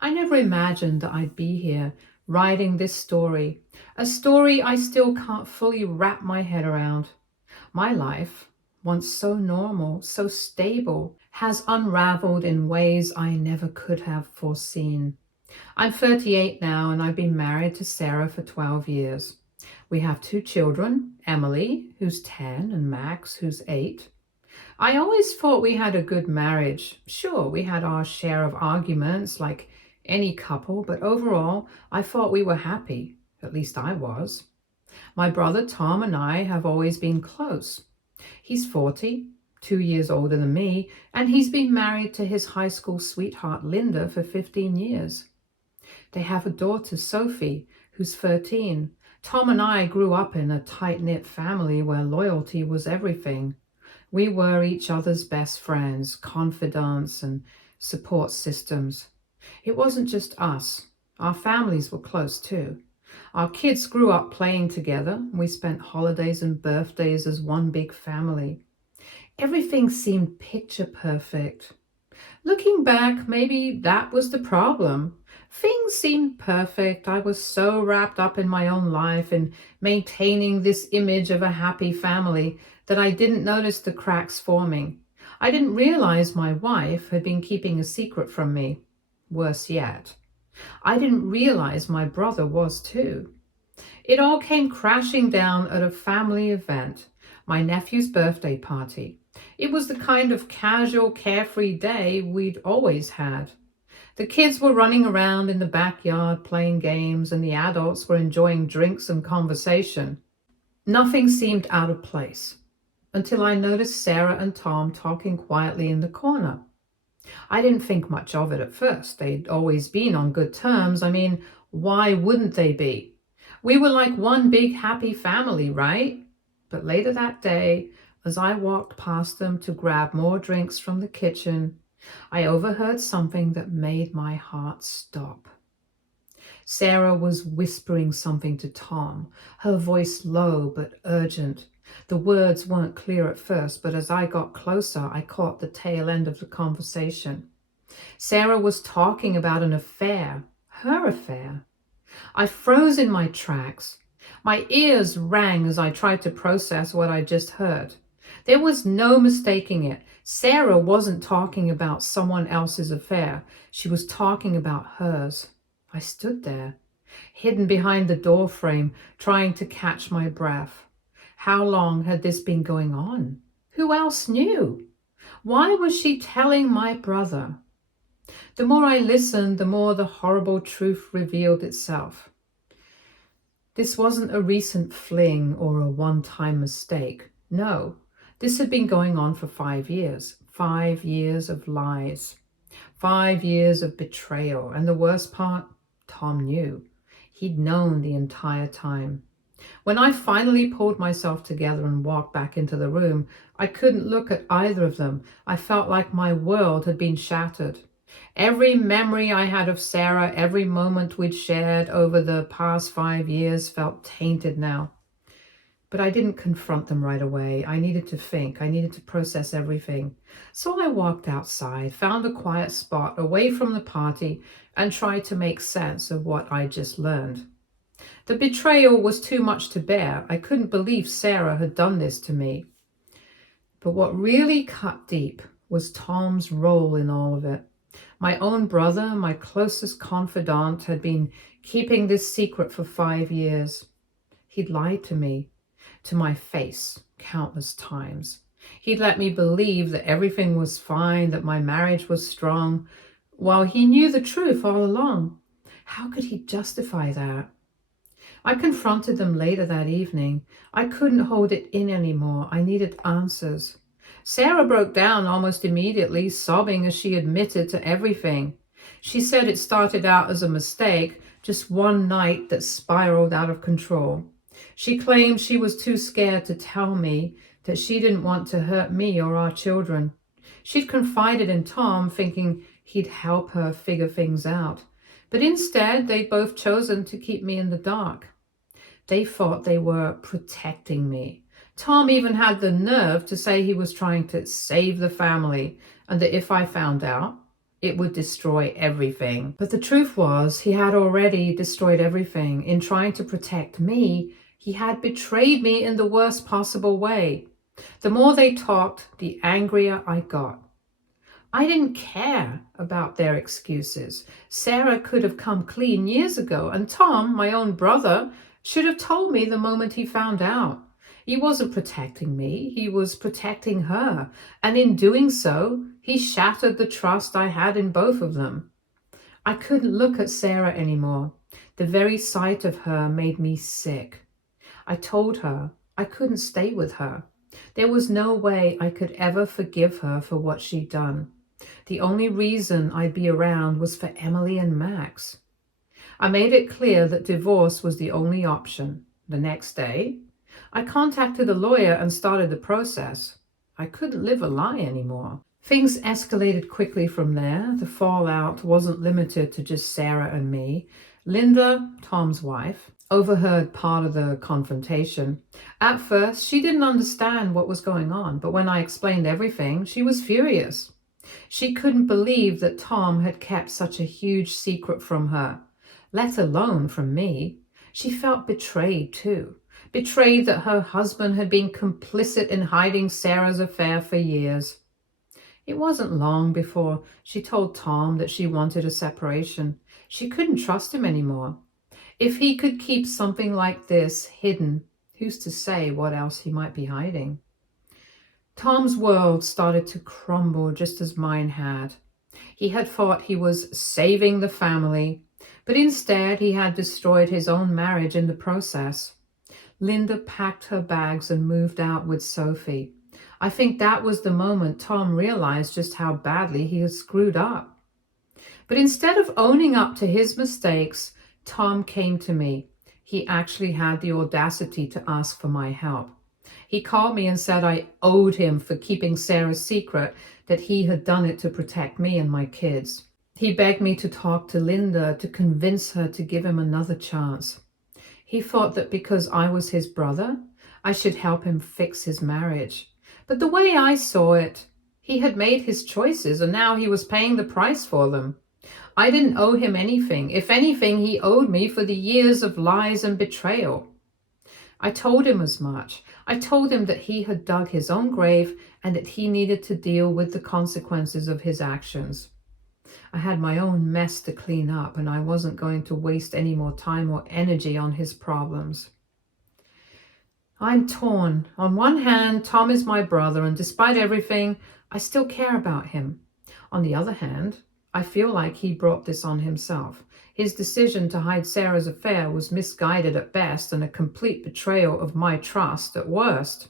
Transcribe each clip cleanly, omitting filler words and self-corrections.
I never imagined that I'd be here writing this story, a story I still can't fully wrap my head around. My life, once so normal, so stable, has unraveled in ways I never could have foreseen. I'm 38 now and I've been married to Sarah for 12 years. We have two children, Emily, who's 10, and Max, who's 8. I always thought we had a good marriage. Sure, we had our share of arguments like any couple, but overall, I thought we were happy. At least I was. My brother Tom and I have always been close. He's 40, 2 years older than me, and he's been married to his high school sweetheart Linda for 15 years. They have a daughter, Sophie, who's 13. Tom and I grew up in a tight-knit family where loyalty was everything. We were each other's best friends, confidants, and support systems. It wasn't just us. Our families were close too. Our kids grew up playing together. We spent holidays and birthdays as one big family. Everything seemed picture perfect. Looking back, maybe that was the problem. Things seemed perfect. I was so wrapped up in my own life and maintaining this image of a happy family that I didn't notice the cracks forming. I didn't realize my wife had been keeping a secret from me. Worse yet, I didn't realize my brother was too. It all came crashing down at a family event, my nephew's birthday party. It was the kind of casual, carefree day we'd always had. The kids were running around in the backyard playing games, and the adults were enjoying drinks and conversation. Nothing seemed out of place until I noticed Sarah and Tom talking quietly in the corner. I didn't think much of it at first. They'd always been on good terms. I mean, why wouldn't they be? We were like one big happy family, right? But later that day, as I walked past them to grab more drinks from the kitchen, I overheard something that made my heart stop. Sarah was whispering something to Tom, her voice low but urgent. The words weren't clear at first, but as I got closer, I caught the tail end of the conversation. Sarah was talking about an affair, her affair. I froze in my tracks. My ears rang as I tried to process what I just heard. There was no mistaking it. Sarah wasn't talking about someone else's affair. She was talking about hers. I stood there, hidden behind the door frame, trying to catch my breath. How long had this been going on? Who else knew? Why was she telling my brother? The more I listened, the more the horrible truth revealed itself. This wasn't a recent fling or a one-time mistake. No, this had been going on for 5 years. 5 years of lies. 5 years of betrayal. And the worst part, Tom knew. He'd known the entire time. When I finally pulled myself together and walked back into the room, I couldn't look at either of them. I felt like my world had been shattered. Every memory I had of Sarah, every moment we'd shared over the past 5 years felt tainted now. But I didn't confront them right away. I needed to think. I needed to process everything. So I walked outside, found a quiet spot away from the party, and tried to make sense of what I just learned. The betrayal was too much to bear. I couldn't believe Sarah had done this to me. But what really cut deep was Tom's role in all of it. My own brother, my closest confidant, had been keeping this secret for 5 years. He'd lied to me, to my face, countless times. He'd let me believe that everything was fine, that my marriage was strong, while he knew the truth all along. How could he justify that? I confronted them later that evening. I couldn't hold it in anymore. I needed answers. Sarah broke down almost immediately, sobbing as she admitted to everything. She said it started out as a mistake, just one night that spiraled out of control. She claimed she was too scared to tell me, that she didn't want to hurt me or our children. She'd confided in Tom, thinking he'd help her figure things out. But instead, they'd both chosen to keep me in the dark. They thought they were protecting me. Tom even had the nerve to say he was trying to save the family, and that if I found out, it would destroy everything. But the truth was, he had already destroyed everything. In trying to protect me, he had betrayed me in the worst possible way. The more they talked, the angrier I got. I didn't care about their excuses. Sarah could have come clean years ago, and Tom, my own brother, should have told me the moment he found out. He wasn't protecting me, he was protecting her, and in doing so, he shattered the trust I had in both of them. I couldn't look at Sarah anymore. The very sight of her made me sick. I told her I couldn't stay with her. There was no way I could ever forgive her for what she'd done. The only reason I'd be around was for Emily and Max. I made it clear that divorce was the only option. The next day, I contacted a lawyer and started the process. I couldn't live a lie anymore. Things escalated quickly from there. The fallout wasn't limited to just Sarah and me. Linda, Tom's wife, overheard part of the confrontation. At first, she didn't understand what was going on, but when I explained everything, she was furious. She couldn't believe that Tom had kept such a huge secret from her, let alone from me. She felt betrayed too. Betrayed that her husband had been complicit in hiding Sarah's affair for years. It wasn't long before she told Tom that she wanted a separation. She couldn't trust him anymore. If he could keep something like this hidden, who's to say what else he might be hiding? Tom's world started to crumble just as mine had. He had thought he was saving the family, but instead he had destroyed his own marriage in the process. Linda packed her bags and moved out with Sophie. I think that was the moment Tom realized just how badly he had screwed up. But instead of owning up to his mistakes, Tom came to me. He actually had the audacity to ask for my help. He called me and said I owed him for keeping Sarah's secret, that he had done it to protect me and my kids. He begged me to talk to Linda to convince her to give him another chance. He thought that because I was his brother, I should help him fix his marriage. But the way I saw it, he had made his choices and now he was paying the price for them. I didn't owe him anything. If anything, he owed me for the years of lies and betrayal. I told him as much. I told him that he had dug his own grave and that he needed to deal with the consequences of his actions. I had my own mess to clean up and I wasn't going to waste any more time or energy on his problems. I'm torn. On one hand, Tom is my brother and despite everything, I still care about him. On the other hand, I feel like he brought this on himself. His decision to hide Sarah's affair was misguided at best and a complete betrayal of my trust at worst.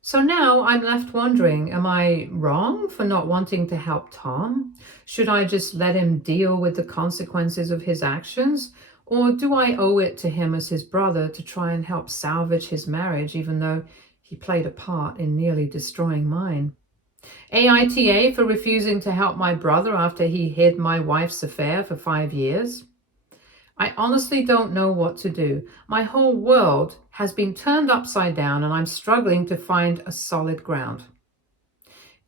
So now I'm left wondering, am I wrong for not wanting to help Tom? Should I just let him deal with the consequences of his actions? Or do I owe it to him as his brother to try and help salvage his marriage, even though he played a part in nearly destroying mine? AITA for refusing to help my brother after he hid my wife's affair for 5 years? I honestly don't know what to do. My whole world has been turned upside down and I'm struggling to find a solid ground.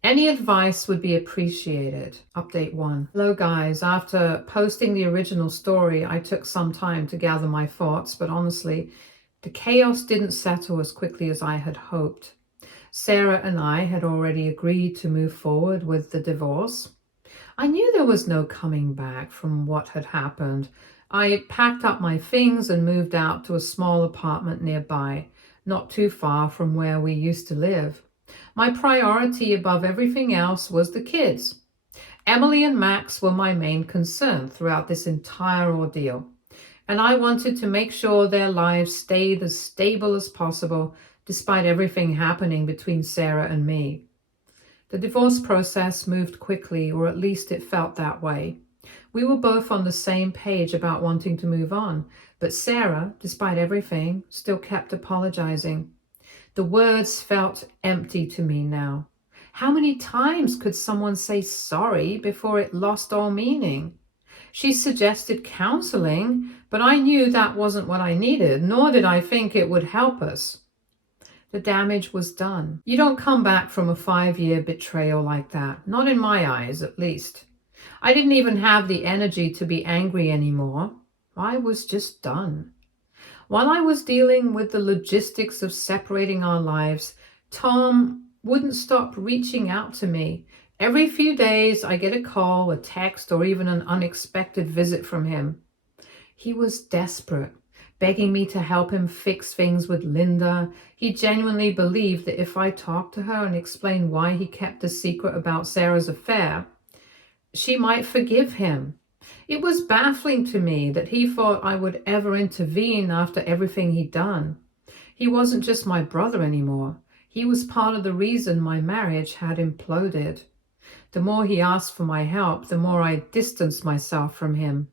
Any advice would be appreciated. Update 1. Hello guys, after posting the original story, I took some time to gather my thoughts, but honestly, the chaos didn't settle as quickly as I had hoped. Sarah and I had already agreed to move forward with the divorce. I knew there was no coming back from what had happened. I packed up my things and moved out to a small apartment nearby, not too far from where we used to live. My priority above everything else was the kids. Emily and Max were my main concern throughout this entire ordeal, and I wanted to make sure their lives stayed as stable as possible despite everything happening between Sarah and me. The divorce process moved quickly, or at least it felt that way. We were both on the same page about wanting to move on, but Sarah, despite everything, still kept apologizing. The words felt empty to me now. How many times could someone say sorry before it lost all meaning? She suggested counseling, but I knew that wasn't what I needed, nor did I think it would help us. The damage was done. You don't come back from a 5-year betrayal like that, not in my eyes at least. I didn't even have the energy to be angry anymore. I was just done. While I was dealing with the logistics of separating our lives, Tom wouldn't stop reaching out to me. Every few days, I get a call, a text, or even an unexpected visit from him. He was desperate, begging me to help him fix things with Linda. He genuinely believed that if I talked to her and explained why he kept a secret about Sarah's affair, she might forgive him. It was baffling to me that he thought I would ever intervene after everything he'd done. He wasn't just my brother anymore. He was part of the reason my marriage had imploded. The more he asked for my help, the more I distanced myself from him.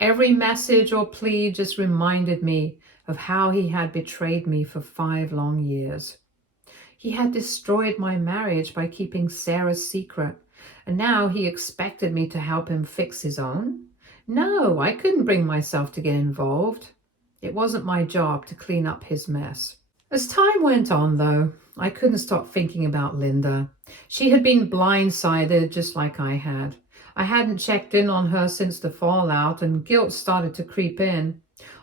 Every message or plea just reminded me of how he had betrayed me for 5 long years. He had destroyed my marriage by keeping Sarah's secret, and now he expected me to help him fix his own? No, I couldn't bring myself to get involved. It wasn't my job to clean up his mess. As time went on, though, I couldn't stop thinking about Linda. She had been blindsided just like I had. I hadn't checked in on her since the fallout, and guilt started to creep in.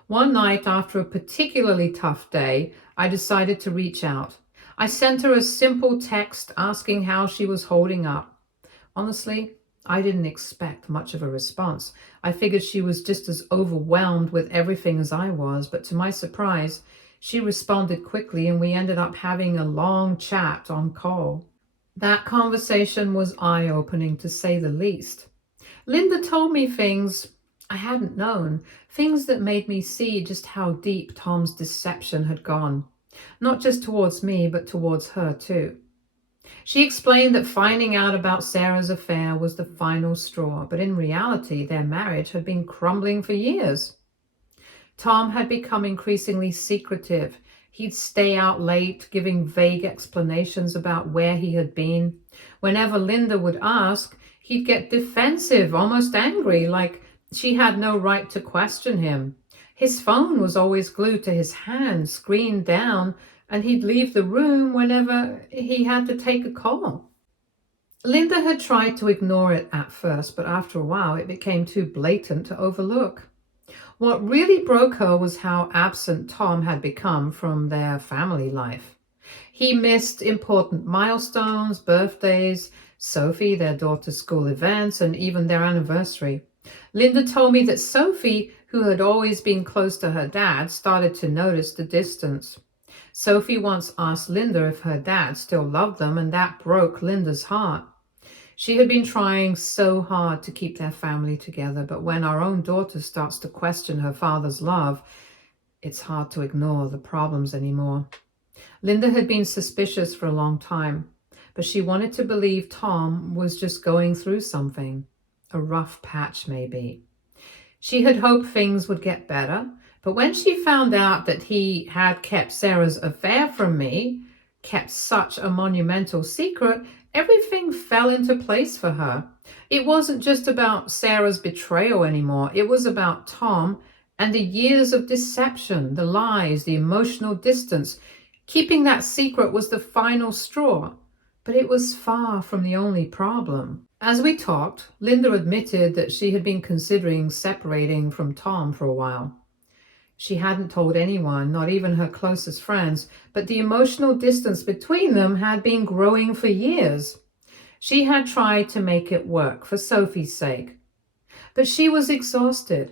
One night, after a particularly tough day, I decided to reach out. I sent her a simple text asking how she was holding up. Honestly, I didn't expect much of a response. I figured she was just as overwhelmed with everything as I was, but to my surprise, she responded quickly and we ended up having a long chat on call. That conversation was eye-opening, to say the least. Linda told me things I hadn't known, things that made me see just how deep Tom's deception had gone. Not just towards me, but towards her too. She explained that finding out about Sarah's affair was the final straw, but in reality, their marriage had been crumbling for years. Tom had become increasingly secretive. He'd stay out late, giving vague explanations about where he had been. Whenever Linda would ask, he'd get defensive, almost angry, like she had no right to question him. His phone was always glued to his hand, screen down, and he'd leave the room whenever he had to take a call. Linda had tried to ignore it at first, but after a while it became too blatant to overlook. What really broke her was how absent Tom had become from their family life. He missed important milestones, birthdays, Sophie, their daughter's school events, and even their anniversary. Linda told me that Sophie, who had always been close to her dad, started to notice the distance. Sophie once asked Linda if her dad still loved them, and that broke Linda's heart. She had been trying so hard to keep their family together, but when our own daughter starts to question her father's love, it's hard to ignore the problems anymore. Linda had been suspicious for a long time, but she wanted to believe Tom was just going through something, a rough patch maybe. She had hoped things would get better, but when she found out that he had kept Sarah's affair from me, kept such a monumental secret, everything fell into place for her. It wasn't just about Sarah's betrayal anymore. It was about Tom and the years of deception, the lies, the emotional distance. Keeping that secret was the final straw, but it was far from the only problem. As we talked, Linda admitted that she had been considering separating from Tom for a while. She hadn't told anyone, not even her closest friends, but the emotional distance between them had been growing for years. She had tried to make it work for Sophie's sake. But she was exhausted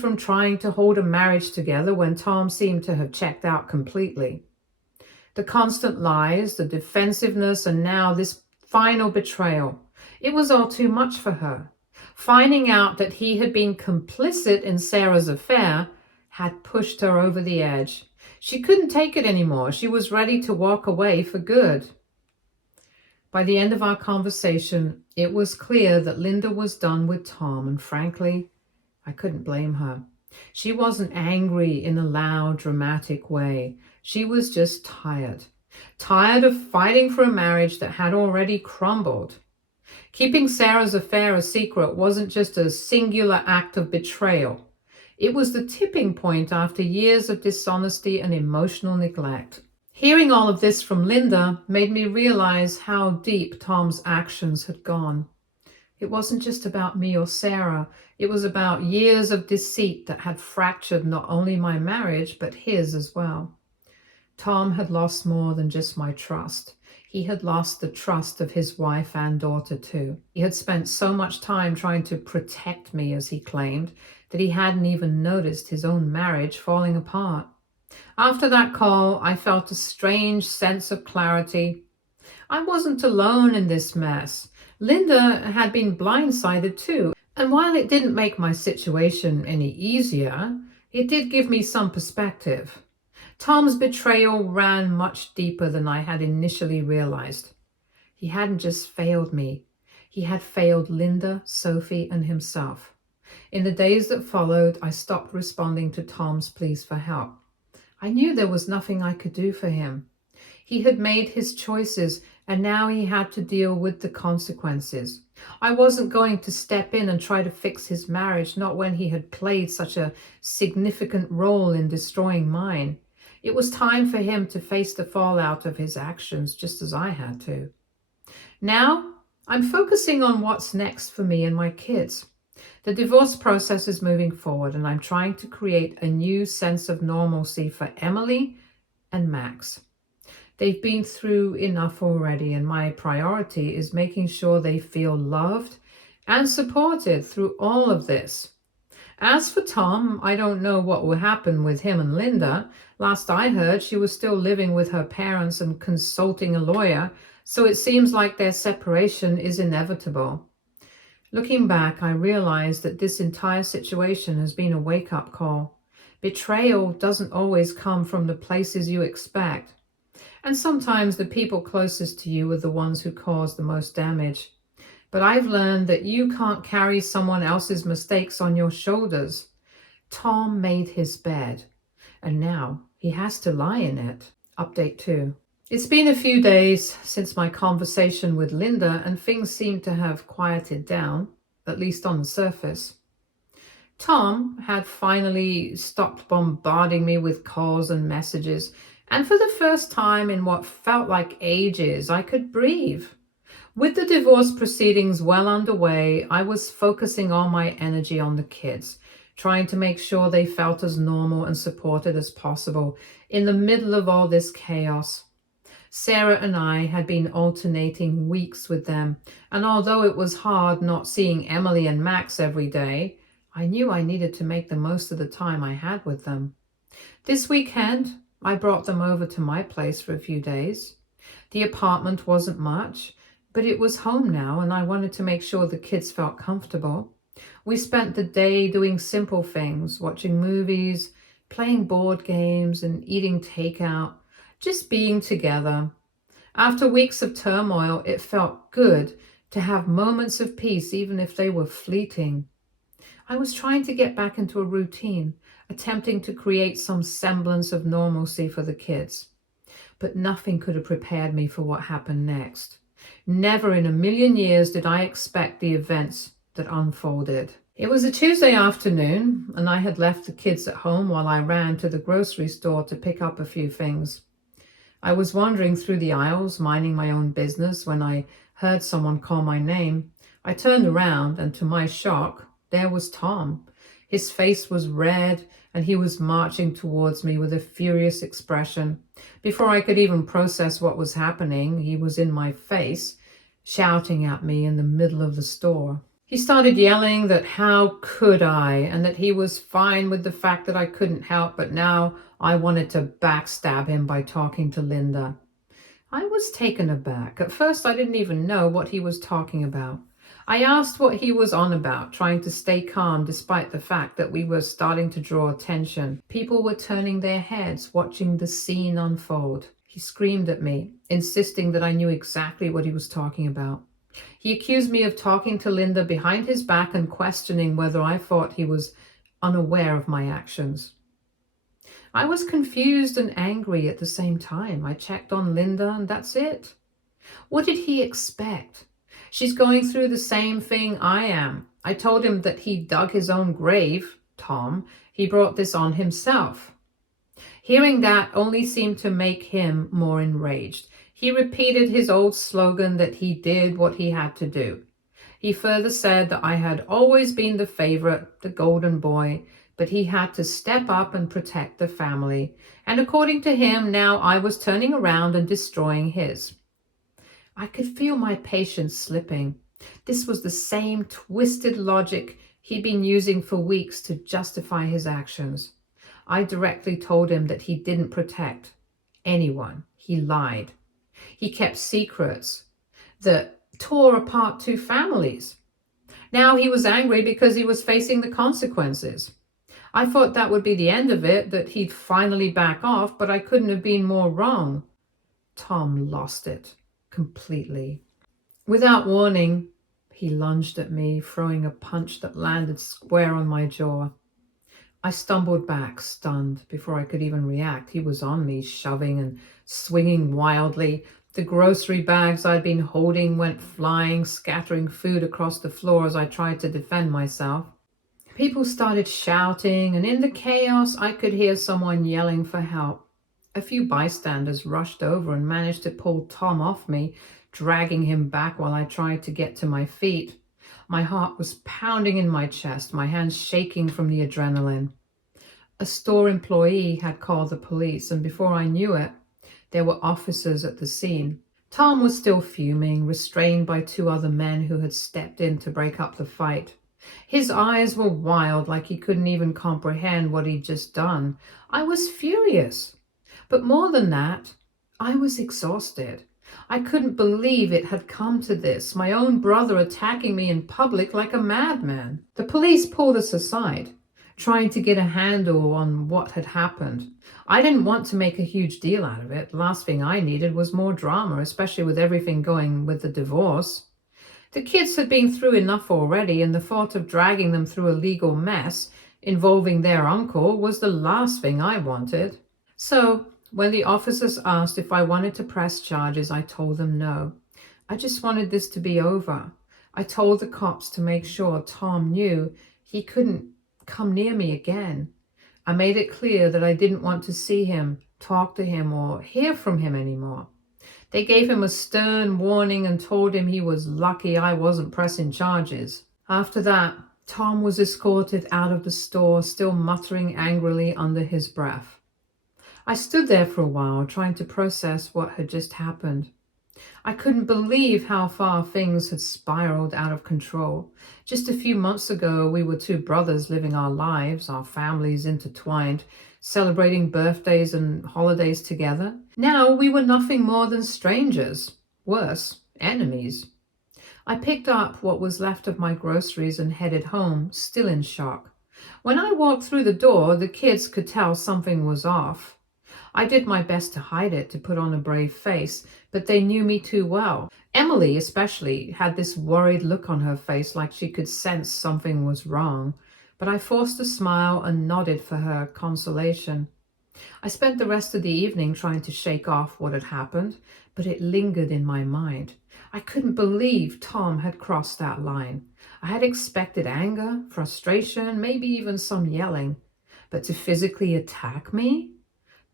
from trying to hold a marriage together when Tom seemed to have checked out completely. The constant lies, the defensiveness, and now this final betrayal. It was all too much for her. Finding out that he had been complicit in Sarah's affair had pushed her over the edge. She couldn't take it anymore. She was ready to walk away for good. By the end of our conversation, it was clear that Linda was done with Tom, and frankly, I couldn't blame her. She wasn't angry in a loud, dramatic way. She was just tired. Tired of fighting for a marriage that had already crumbled. Keeping Sarah's affair a secret wasn't just a singular act of betrayal. It was the tipping point after years of dishonesty and emotional neglect. Hearing all of this from Linda made me realize how deep Tom's actions had gone. It wasn't just about me or Sarah. It was about years of deceit that had fractured not only my marriage, but his as well. Tom had lost more than just my trust. He had lost the trust of his wife and daughter too. He had spent so much time trying to protect me, as he claimed, that he hadn't even noticed his own marriage falling apart. After that call, I felt a strange sense of clarity. I wasn't alone in this mess. Linda had been blindsided too, and while it didn't make my situation any easier, it did give me some perspective. Tom's betrayal ran much deeper than I had initially realized. He hadn't just failed me. He had failed Linda, Sophie, and himself. In the days that followed, I stopped responding to Tom's pleas for help. I knew there was nothing I could do for him. He had made his choices, and now he had to deal with the consequences. I wasn't going to step in and try to fix his marriage, not when he had played such a significant role in destroying mine. It was time for him to face the fallout of his actions, just as I had to. Now, I'm focusing on what's next for me and my kids. The divorce process is moving forward, and I'm trying to create a new sense of normalcy for Emily and Max. They've been through enough already, and my priority is making sure they feel loved and supported through all of this. As for Tom, I don't know what will happen with him and Linda. Last I heard, she was still living with her parents and consulting a lawyer, so it seems like their separation is inevitable. Looking back, I realized that this entire situation has been a wake-up call. Betrayal doesn't always come from the places you expect. And sometimes the people closest to you are the ones who cause the most damage. But I've learned that you can't carry someone else's mistakes on your shoulders. Tom made his bed, and now he has to lie in it. Update 2. It's been a few days since my conversation with Linda, and things seem to have quieted down, at least on the surface. Tom had finally stopped bombarding me with calls and messages, and for the first time in what felt like ages, I could breathe. With the divorce proceedings well underway, I was focusing all my energy on the kids, trying to make sure they felt as normal and supported as possible in the middle of all this chaos. Sarah and I had been alternating weeks with them, and although it was hard not seeing Emily and Max every day, I knew I needed to make the most of the time I had with them. This weekend, I brought them over to my place for a few days. The apartment wasn't much, but it was home now, and I wanted to make sure the kids felt comfortable. We spent the day doing simple things, watching movies, playing board games, and eating takeout, just being together. After weeks of turmoil, it felt good to have moments of peace, even if they were fleeting. I was trying to get back into a routine, attempting to create some semblance of normalcy for the kids. But nothing could have prepared me for what happened next. Never in a million years did I expect the events that unfolded. It was a Tuesday afternoon, and I had left the kids at home while I ran to the grocery store to pick up a few things. I was wandering through the aisles, minding my own business, when I heard someone call my name. I turned around, and to my shock, there was Tom. His face was red, and he was marching towards me with a furious expression. Before I could even process what was happening, he was in my face, shouting at me in the middle of the store. He started yelling that how could I, and that he was fine with the fact that I couldn't help, but now I wanted to backstab him by talking to Linda. I was taken aback. At first, I didn't even know what he was talking about. I asked what he was on about, trying to stay calm despite the fact that we were starting to draw attention. People were turning their heads, watching the scene unfold. He screamed at me, insisting that I knew exactly what he was talking about. He accused me of talking to Linda behind his back and questioning whether I thought he was unaware of my actions. I was confused and angry at the same time. I checked on Linda, and that's it. What did he expect? She's going through the same thing I am. I told him that he dug his own grave, Tom. He brought this on himself. Hearing that only seemed to make him more enraged. He repeated his old slogan that he did what he had to do. He further said that I had always been the favorite, the golden boy, but he had to step up and protect the family. And according to him, now I was turning around and destroying his. I could feel my patience slipping. This was the same twisted logic he'd been using for weeks to justify his actions. I directly told him that he didn't protect anyone. He lied. He kept secrets that tore apart two families. Now he was angry because he was facing the consequences. I thought that would be the end of it, that he'd finally back off, but I couldn't have been more wrong. Tom lost it completely. Without warning, he lunged at me, throwing a punch that landed square on my jaw. I stumbled back, stunned, before I could even react. He was on me, shoving and swinging wildly. The grocery bags I'd been holding went flying, scattering food across the floor as I tried to defend myself. People started shouting, and in the chaos, I could hear someone yelling for help. A few bystanders rushed over and managed to pull Tom off me, dragging him back while I tried to get to my feet. My heart was pounding in my chest, my hands shaking from the adrenaline. A store employee had called the police, and before I knew it, there were officers at the scene. Tom was still fuming, restrained by two other men who had stepped in to break up the fight. His eyes were wild, like he couldn't even comprehend what he'd just done. I was furious. But more than that, I was exhausted. I couldn't believe it had come to this, my own brother attacking me in public like a madman. The police pulled us aside, trying to get a handle on what had happened. I didn't want to make a huge deal out of it. The last thing I needed was more drama, especially with everything going with the divorce. The kids had been through enough already, and the thought of dragging them through a legal mess involving their uncle was the last thing I wanted. So, when the officers asked if I wanted to press charges, I told them no. I just wanted this to be over. I told the cops to make sure Tom knew he couldn't come near me again. I made it clear that I didn't want to see him, talk to him, or hear from him anymore. They gave him a stern warning and told him he was lucky I wasn't pressing charges. After that, Tom was escorted out of the store, still muttering angrily under his breath. I stood there for a while, trying to process what had just happened. I couldn't believe how far things had spiraled out of control. Just a few months ago, we were two brothers living our lives, our families intertwined, celebrating birthdays and holidays together. Now we were nothing more than strangers. Worse, enemies. I picked up what was left of my groceries and headed home, still in shock. When I walked through the door, the kids could tell something was off. I did my best to hide it, to put on a brave face, but they knew me too well. Emily especially had this worried look on her face, like she could sense something was wrong, but I forced a smile and nodded for her consolation. I spent the rest of the evening trying to shake off what had happened, but it lingered in my mind. I couldn't believe Tom had crossed that line. I had expected anger, frustration, maybe even some yelling, but to physically attack me?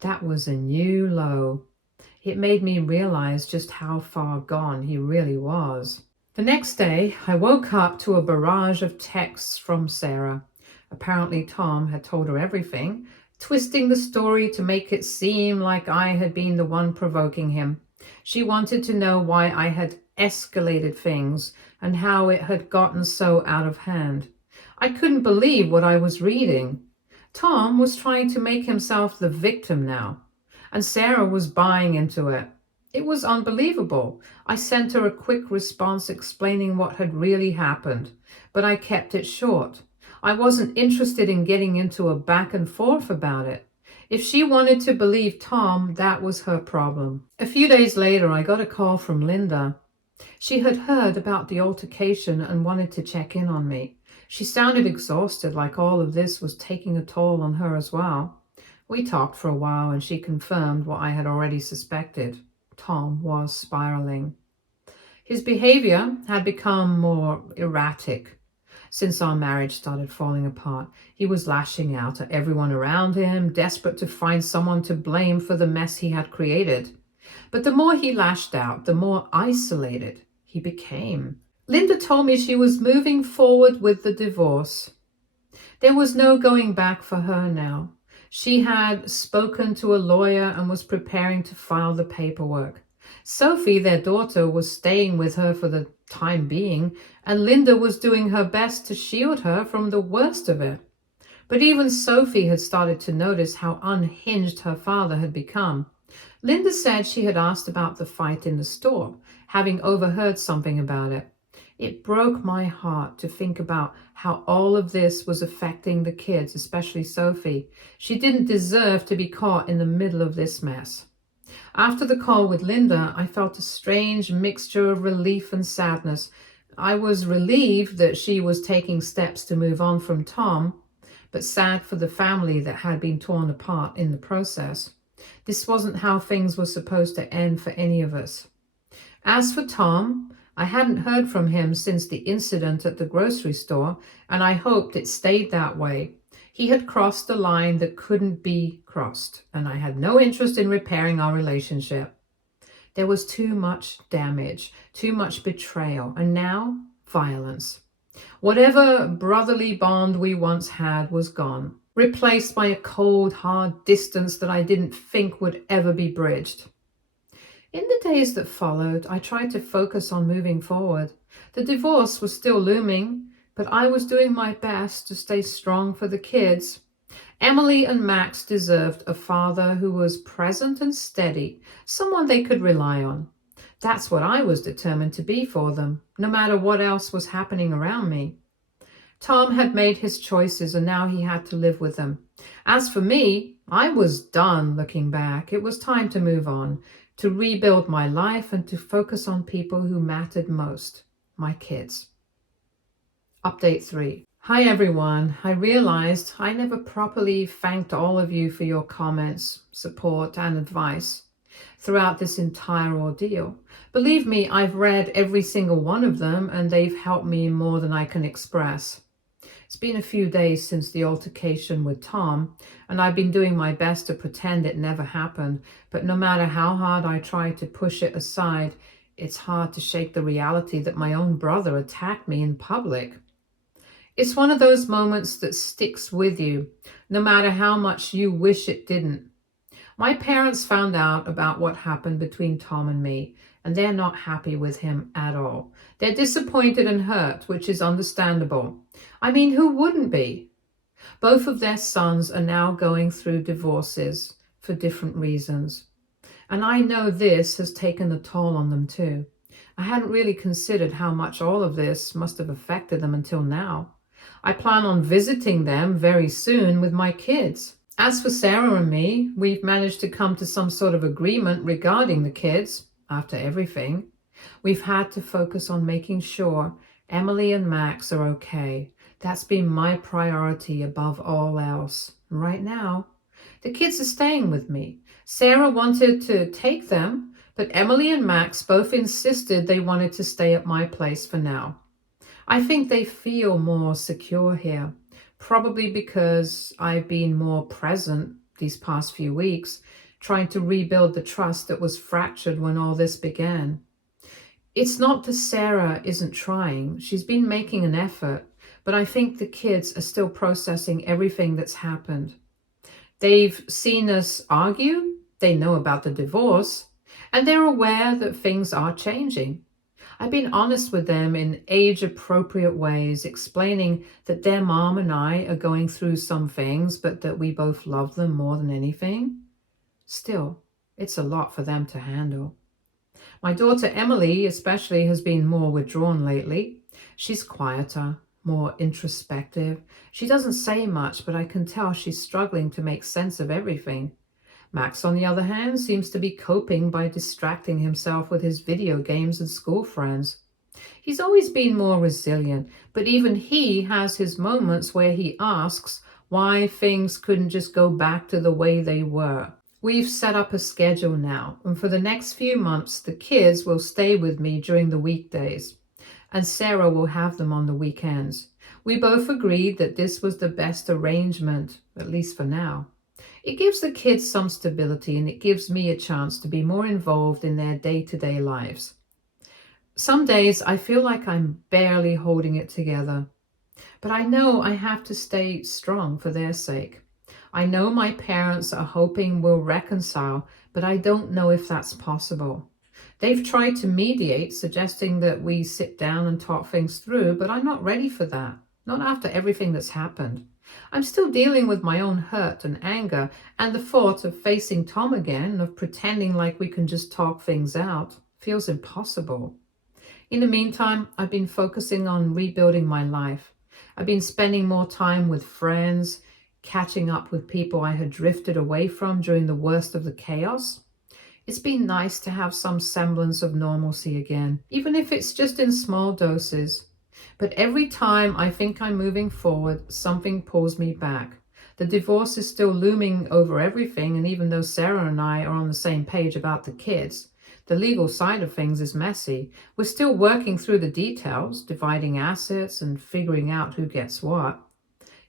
That was a new low. It made me realize just how far gone he really was. The next day, I woke up to a barrage of texts from Sarah. Apparently, Tom had told her everything, twisting the story to make it seem like I had been the one provoking him. She wanted to know why I had escalated things and how it had gotten so out of hand. I couldn't believe what I was reading. Tom was trying to make himself the victim now, and Sarah was buying into it. It was unbelievable. I sent her a quick response explaining what had really happened, but I kept it short. I wasn't interested in getting into a back and forth about it. If she wanted to believe Tom, that was her problem. A few days later, I got a call from Linda. She had heard about the altercation and wanted to check in on me. She sounded exhausted, like all of this was taking a toll on her as well. We talked for a while and she confirmed what I had already suspected. Tom was spiraling. His behavior had become more erratic since our marriage started falling apart. He was lashing out at everyone around him, desperate to find someone to blame for the mess he had created. But the more he lashed out, the more isolated he became. Linda told me she was moving forward with the divorce. There was no going back for her now. She had spoken to a lawyer and was preparing to file the paperwork. Sophie, their daughter, was staying with her for the time being, and Linda was doing her best to shield her from the worst of it. But even Sophie had started to notice how unhinged her father had become. Linda said she had asked about the fight in the store, having overheard something about it. It broke my heart to think about how all of this was affecting the kids, especially Sophie. She didn't deserve to be caught in the middle of this mess. After the call with Linda, I felt a strange mixture of relief and sadness. I was relieved that she was taking steps to move on from Tom, but sad for the family that had been torn apart in the process. This wasn't how things were supposed to end for any of us. As for Tom, I hadn't heard from him since the incident at the grocery store, and I hoped it stayed that way. He had crossed a line that couldn't be crossed, and I had no interest in repairing our relationship. There was too much damage, too much betrayal, and now violence. Whatever brotherly bond we once had was gone, replaced by a cold, hard distance that I didn't think would ever be bridged. In the days that followed, I tried to focus on moving forward. The divorce was still looming, but I was doing my best to stay strong for the kids. Emily and Max deserved a father who was present and steady, someone they could rely on. That's what I was determined to be for them, no matter what else was happening around me. Tom had made his choices and now he had to live with them. As for me, I was done looking back. It was time to move on, to rebuild my life and to focus on people who mattered most, my kids. Update 3. Hi everyone. I realized I never properly thanked all of you for your comments, support, and advice throughout this entire ordeal. Believe me, I've read every single one of them and they've helped me more than I can express. It's been a few days since the altercation with Tom, and I've been doing my best to pretend it never happened, but no matter how hard I try to push it aside, it's hard to shake the reality that my own brother attacked me in public. It's one of those moments that sticks with you, no matter how much you wish it didn't. My parents found out about what happened between Tom and me, and they're not happy with him at all. They're disappointed and hurt, which is understandable. I mean, who wouldn't be? Both of their sons are now going through divorces for different reasons. And I know this has taken a toll on them too. I hadn't really considered how much all of this must have affected them until now. I plan on visiting them very soon with my kids. As for Sarah and me, we've managed to come to some sort of agreement regarding the kids. After everything, we've had to focus on making sure Emily and Max are okay. That's been my priority above all else. Right now, the kids are staying with me. Sarah wanted to take them, but Emily and Max both insisted they wanted to stay at my place for now. I think they feel more secure here, probably because I've been more present these past few weeks, trying to rebuild the trust that was fractured when all this began. It's not that Sarah isn't trying. She's been making an effort, but I think the kids are still processing everything that's happened. They've seen us argue, they know about the divorce, and they're aware that things are changing. I've been honest with them in age-appropriate ways, explaining that their mom and I are going through some things, but that we both love them more than anything. Still, it's a lot for them to handle. My daughter Emily especially has been more withdrawn lately. She's quieter, more introspective. She doesn't say much, but I can tell she's struggling to make sense of everything. Max, on the other hand, seems to be coping by distracting himself with his video games and school friends. He's always been more resilient, but even he has his moments where he asks why things couldn't just go back to the way they were. We've set up a schedule now, and for the next few months, the kids will stay with me during the weekdays, and Sarah will have them on the weekends. We both agreed that this was the best arrangement, at least for now. It gives the kids some stability, and it gives me a chance to be more involved in their day-to-day lives. Some days I feel like I'm barely holding it together, but I know I have to stay strong for their sake. I know my parents are hoping we'll reconcile, but I don't know if that's possible. They've tried to mediate, suggesting that we sit down and talk things through, but I'm not ready for that. Not after everything that's happened. I'm still dealing with my own hurt and anger, and the thought of facing Tom again, of pretending like we can just talk things out, feels impossible. In the meantime, I've been focusing on rebuilding my life. I've been spending more time with friends, catching up with people I had drifted away from during the worst of the chaos. It's been nice to have some semblance of normalcy again, even if it's just in small doses. But every time I think I'm moving forward, something pulls me back. The divorce is still looming over everything, and even though Sarah and I are on the same page about the kids, the legal side of things is messy. We're still working through the details, dividing assets and figuring out who gets what.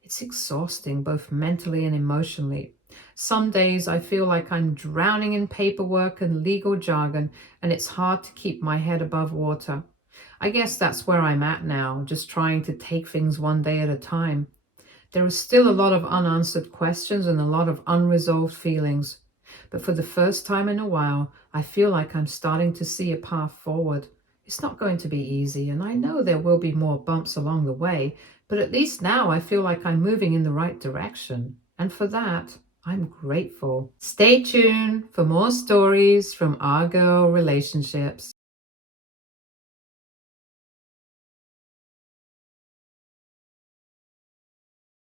It's exhausting, both mentally and emotionally. Some days I feel like I'm drowning in paperwork and legal jargon, and it's hard to keep my head above water. I guess that's where I'm at now, just trying to take things one day at a time. There is still a lot of unanswered questions and a lot of unresolved feelings. But for the first time in a while, I feel like I'm starting to see a path forward. It's not going to be easy, and I know there will be more bumps along the way, but at least now I feel like I'm moving in the right direction. And for that, I'm grateful. Stay tuned for more stories from our girl relationships.